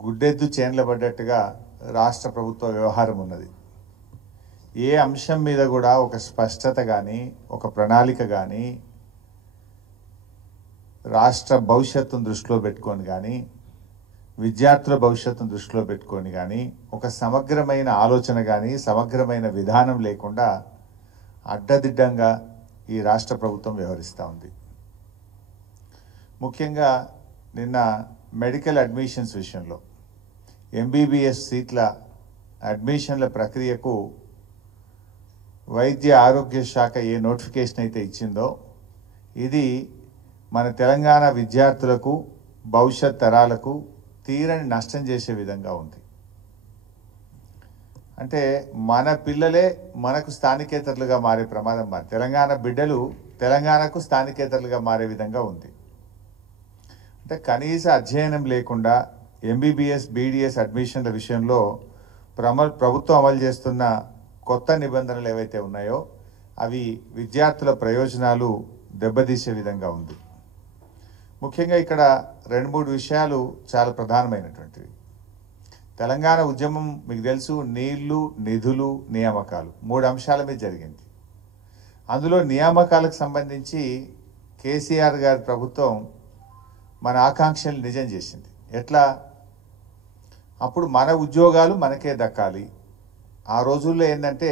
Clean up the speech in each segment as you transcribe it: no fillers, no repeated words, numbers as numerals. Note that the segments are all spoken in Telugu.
గుడ్డెద్దు చేన్ల పడ్డట్టుగా రాష్ట్ర ప్రభుత్వ వ్యవహారం ఉన్నది. ఏ అంశం మీద కూడా ఒక స్పష్టత కానీ ఒక ప్రణాళిక కానీ రాష్ట్ర భవిష్యత్తును దృష్టిలో పెట్టుకొని కానీ విద్యార్థుల భవిష్యత్తును దృష్టిలో పెట్టుకొని కానీ ఒక సమగ్రమైన ఆలోచన కానీ సమగ్రమైన విధానం లేకుండా అడ్డదిడ్డంగా ఈ రాష్ట్ర ప్రభుత్వం వ్యవహరిస్తూ ఉంది. ముఖ్యంగా నిన్న మెడికల్ అడ్మిషన్స్ విషయంలో ఎంబీబీఎస్ సీట్ల అడ్మిషన్ల ప్రక్రియకు వైద్య ఆరోగ్య శాఖ ఏ నోటిఫికేషన్ అయితే ఇచ్చిందో ఇది మన తెలంగాణ విద్యార్థులకు భవిష్యత్ తరాలకు తీరని నష్టం చేసే విధంగా ఉంది. అంటే మన పిల్లలే మనకు స్థానికేతరులుగా మారే ప్రమాదం, మన తెలంగాణ బిడ్డలు తెలంగాణకు స్థానికేతరులుగా మారే విధంగా ఉంది. అంటే కనీస అధ్యయనం లేకుండా ఎంబీబీఎస్ బీడీఎస్ అడ్మిషన్ల విషయంలో ప్రభుత్వం అమలు చేస్తున్న కొత్త నిబంధనలు ఏవైతే ఉన్నాయో అవి విద్యార్థుల ప్రయోజనాలు దెబ్బతీసే విధంగా ఉంది. ముఖ్యంగా ఇక్కడ 2-3 విషయాలు చాలా ప్రధానమైనటువంటివి. తెలంగాణ ఉద్యమం మీకు తెలుసు, నీళ్లు, నిధులు, నియామకాలు 3 అంశాల మీద జరిగింది. అందులో నియామకాలకు సంబంధించి కేసీఆర్ గారి ప్రభుత్వం మన ఆకాంక్షలు నిజం చేసింది. ఎట్లా? అప్పుడు మన ఉద్యోగాలు మనకే దక్కాలి. ఆ రోజుల్లో ఏంటంటే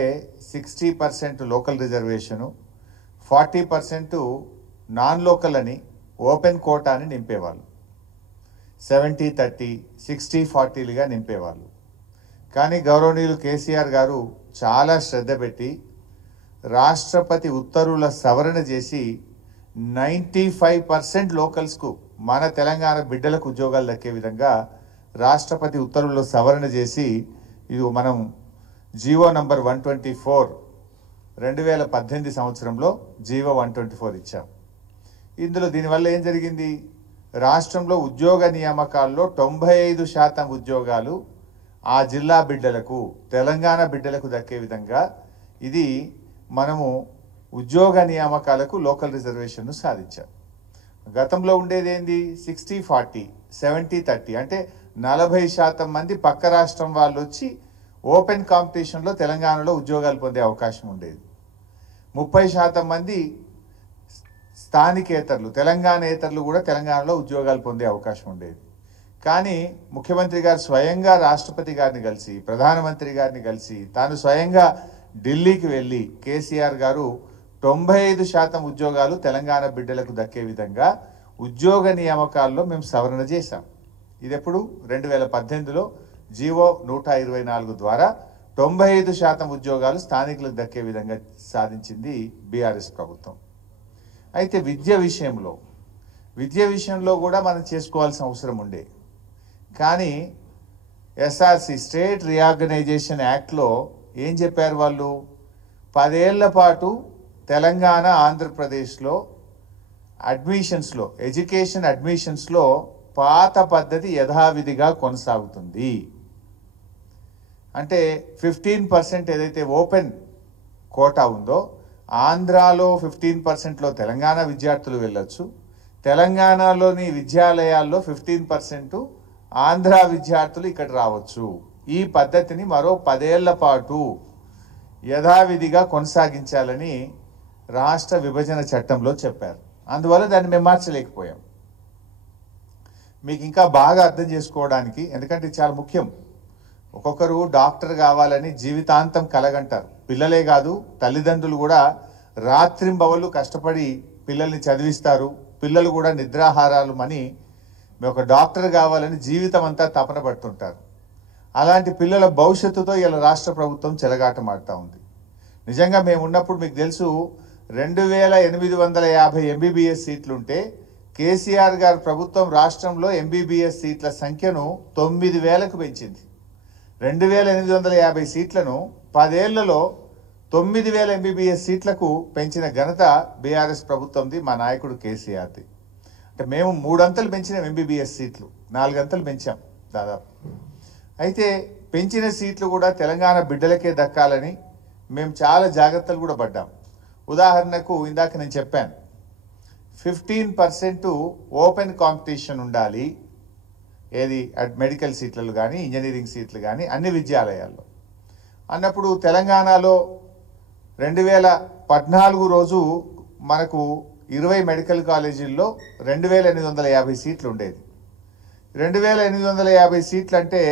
60% లోకల్ రిజర్వేషను, 40% నాన్ లోకల్ అని ఓపెన్ కోటా అని నింపేవాళ్ళు. 70-30, 60-40లుగా నింపేవాళ్ళు. కానీ గౌరవనీయులు కేసీఆర్ గారు చాలా శ్రద్ధ పెట్టి రాష్ట్రపతి ఉత్తర్వుల సవరణ చేసి 95% లోకల్స్కు మన తెలంగాణ బిడ్డలకు ఉద్యోగాలు దక్కే విధంగా రాష్ట్రపతి ఉత్తర్వుల్లో సవరణ చేసి ఇది మనం జీవో నంబర్ 124 2018 సంవత్సరంలో జీవో 124 ఇచ్చాం. ఇందులో దీనివల్ల ఏం జరిగింది? రాష్ట్రంలో ఉద్యోగ నియామకాల్లో 95% ఉద్యోగాలు ఆ జిల్లా బిడ్డలకు తెలంగాణ బిడ్డలకు దక్కే విధంగా ఇది మనము ఉద్యోగ నియామకాలకు లోకల్ రిజర్వేషన్ను సాధించాం. గతంలో ఉండేది ఏంది? 60-40, 70-30, అంటే 40% మంది పక్క రాష్ట్రం వాళ్ళు వచ్చి ఓపెన్ కాంపిటీషన్లో తెలంగాణలో ఉద్యోగాలు పొందే అవకాశం ఉండేది. 30% మంది స్థానికేతరులు తెలంగాణేతరులు కూడా తెలంగాణలో ఉద్యోగాలు పొందే అవకాశం ఉండేది. కానీ ముఖ్యమంత్రి గారు స్వయంగా రాష్ట్రపతి గారిని కలిసి ప్రధానమంత్రి గారిని కలిసి తాను స్వయంగా ఢిల్లీకి వెళ్ళి కేసీఆర్ గారు 95% ఉద్యోగాలు తెలంగాణ బిడ్డలకు దక్కే విధంగా ఉద్యోగ నియామకాల్లో మేము సవరణ చేశాం. ఇది ఎప్పుడు? 2018లో జీవో 124 ద్వారా 95% ఉద్యోగాలు స్థానికులకు దక్కే విధంగా సాధించింది బీఆర్ఎస్ ప్రభుత్వం. అయితే విద్య విషయంలో కూడా మనం చేసుకోవాల్సిన అవసరం ఉండే. కానీ ఎస్ఆర్సి స్టేట్ రీఆర్గనైజేషన్ యాక్ట్లో ఏం చెప్పారు వాళ్ళు? 10 ఏళ్ల పాటు తెలంగాణ ఆంధ్రప్రదేశ్లో అడ్మిషన్స్లో ఎడ్యుకేషన్ అడ్మిషన్స్లో పాత పద్ధతి యథావిధిగా కొనసాగుతుంది. అంటే 15% ఏదైతే ఓపెన్ కోటా ఉందో ఆంధ్రాలో 15%లో తెలంగాణ విద్యార్థులు వెళ్ళొచ్చు, తెలంగాణలోని విద్యాలయాల్లో 15% ఆంధ్ర విద్యార్థులు ఇక్కడ రావచ్చు. ఈ పద్ధతిని మరో 10 ఏళ్ల పాటు యథావిధిగా కొనసాగించాలని రాష్ట్ర విభజన చట్టంలో చెప్పారు. అందువల్ల దాన్ని మేము మార్చలేకపోయాం. మీకు ఇంకా బాగా అర్థం చేసుకోవడానికి, ఎందుకంటే ఇది చాలా ముఖ్యం. ఒక్కొక్కరు డాక్టర్ కావాలని జీవితాంతం కలగంటారు. పిల్లలే కాదు, తల్లిదండ్రులు కూడా రాత్రింబవళ్ళు కష్టపడి పిల్లల్ని చదివిస్తారు. పిల్లలు కూడా నిద్రాహారాలు అని ఒక డాక్టర్ కావాలని జీవితం అంతా తపన పడుతుంటారు. అలాంటి పిల్లల భవిష్యత్తుతో ఇలా రాష్ట్ర ప్రభుత్వం చెలగాటమాడుతూ ఉంది. నిజంగా మేము ఉన్నప్పుడు మీకు తెలుసు 2850 ఎంబీబీఎస్ సీట్లుంటే కేసీఆర్ గారి ప్రభుత్వం రాష్ట్రంలో ఎంబీబీఎస్ సీట్ల సంఖ్యను 9000కు పెంచింది. 2850 సీట్లను 10 ఏళ్లలో 9000 ఎంబీబీఎస్ సీట్లకు పెంచిన ఘనత బీఆర్ఎస్ ప్రభుత్వంది, మా నాయకుడు కేసీఆర్ది. అంటే మేము 3 అంతలు పెంచినాం ఎంబీబీఎస్ సీట్లు, 4 అంతలు పెంచాం దాదాపు. అయితే పెంచిన సీట్లు కూడా తెలంగాణ బిడ్డలకే దక్కాలని మేము చాలా జాగ్రత్తలు కూడా పడ్డాం. ఉదాహరణకు ఇందాక నేను చెప్పాను, 15% ఓపెన్ కాంపిటీషన్ ఉండాలి, ఏది మెడికల్ సీట్లు కానీ ఇంజనీరింగ్ సీట్లు కానీ అన్ని విద్యాలయాల్లో. అన్నప్పుడు తెలంగాణలో 2014 రోజు మనకు 20 మెడికల్ కాలేజీల్లో 2850 సీట్లు ఉండేది. 2850 సీట్లు అంటే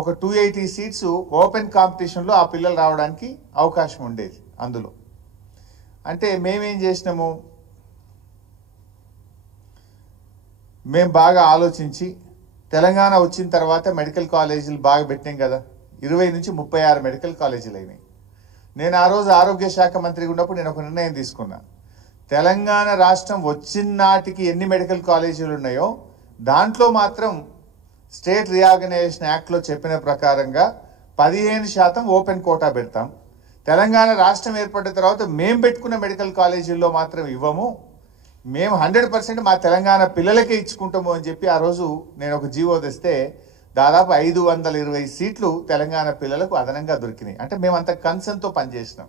ఒక 280 సీట్స్ ఓపెన్ కాంపిటీషన్లో ఆ పిల్లలు రావడానికి అవకాశం ఉండేది. అందులో అంటే మేమేం చేసినాము, మేము బాగా ఆలోచించి తెలంగాణ వచ్చిన తర్వాత మెడికల్ కాలేజీలు బాగా పెట్టాం కదా, 20 నుంచి 36 మెడికల్ కాలేజీలు అయినాయి. నేను ఆ రోజు ఆరోగ్య శాఖ మంత్రిగా ఉన్నప్పుడు నేను ఒక నిర్ణయం తీసుకున్నా. తెలంగాణ రాష్ట్రం వచ్చిన నాటికి ఎన్ని మెడికల్ కాలేజీలు ఉన్నాయో దాంట్లో మాత్రం స్టేట్ రీఆర్గనైజేషన్ యాక్ట్లో చెప్పిన ప్రకారంగా 15% ఓపెన్ కోటా పెడతాం. తెలంగాణ రాష్ట్రం ఏర్పడిన తర్వాత మేము పెట్టుకున్న మెడికల్ కాలేజీల్లో మాత్రం ఇవ్వము, మేము 100% మా తెలంగాణ పిల్లలకే ఇచ్చుకుంటాము అని చెప్పి ఆ రోజు నేను ఒక జీవో తెస్తే దాదాపు 520 సీట్లు తెలంగాణ పిల్లలకు అదనంగా దొరికినాయి. అంటే మేమంత కన్సర్న్తో పనిచేసినాం.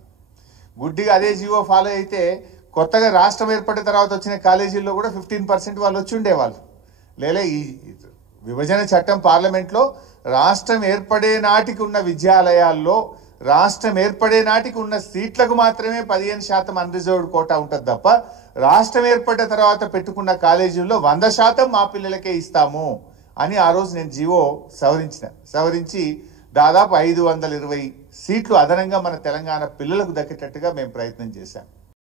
గుడ్డిగా అదే జీవో ఫాలో అయితే కొత్తగా రాష్ట్రం ఏర్పడిన తర్వాత వచ్చిన కాలేజీల్లో కూడా 15% వాళ్ళు వచ్చి ఉండేవాళ్ళు. లేలే ఈ విభజన చట్టం పార్లమెంట్లో రాష్ట్రం ఏర్పడే నాటికి ఉన్న విద్యాలయాల్లో రాష్ట్రం ఏర్పడే నాటికి ఉన్న సీట్లకు మాత్రమే 15% అన్రిజర్వ్డ్ కోటా ఉంటుంది తప్ప రాష్ట్రం ఏర్పడిన తర్వాత పెట్టుకున్న కాలేజీల్లో 100% మా పిల్లలకే ఇస్తాము అని ఆ రోజు నేను జీవో సవరించి దాదాపు 520 సీట్లు అదనంగా మన తెలంగాణ పిల్లలకు దక్కేటట్టుగా మేము ప్రయత్నం చేశాం.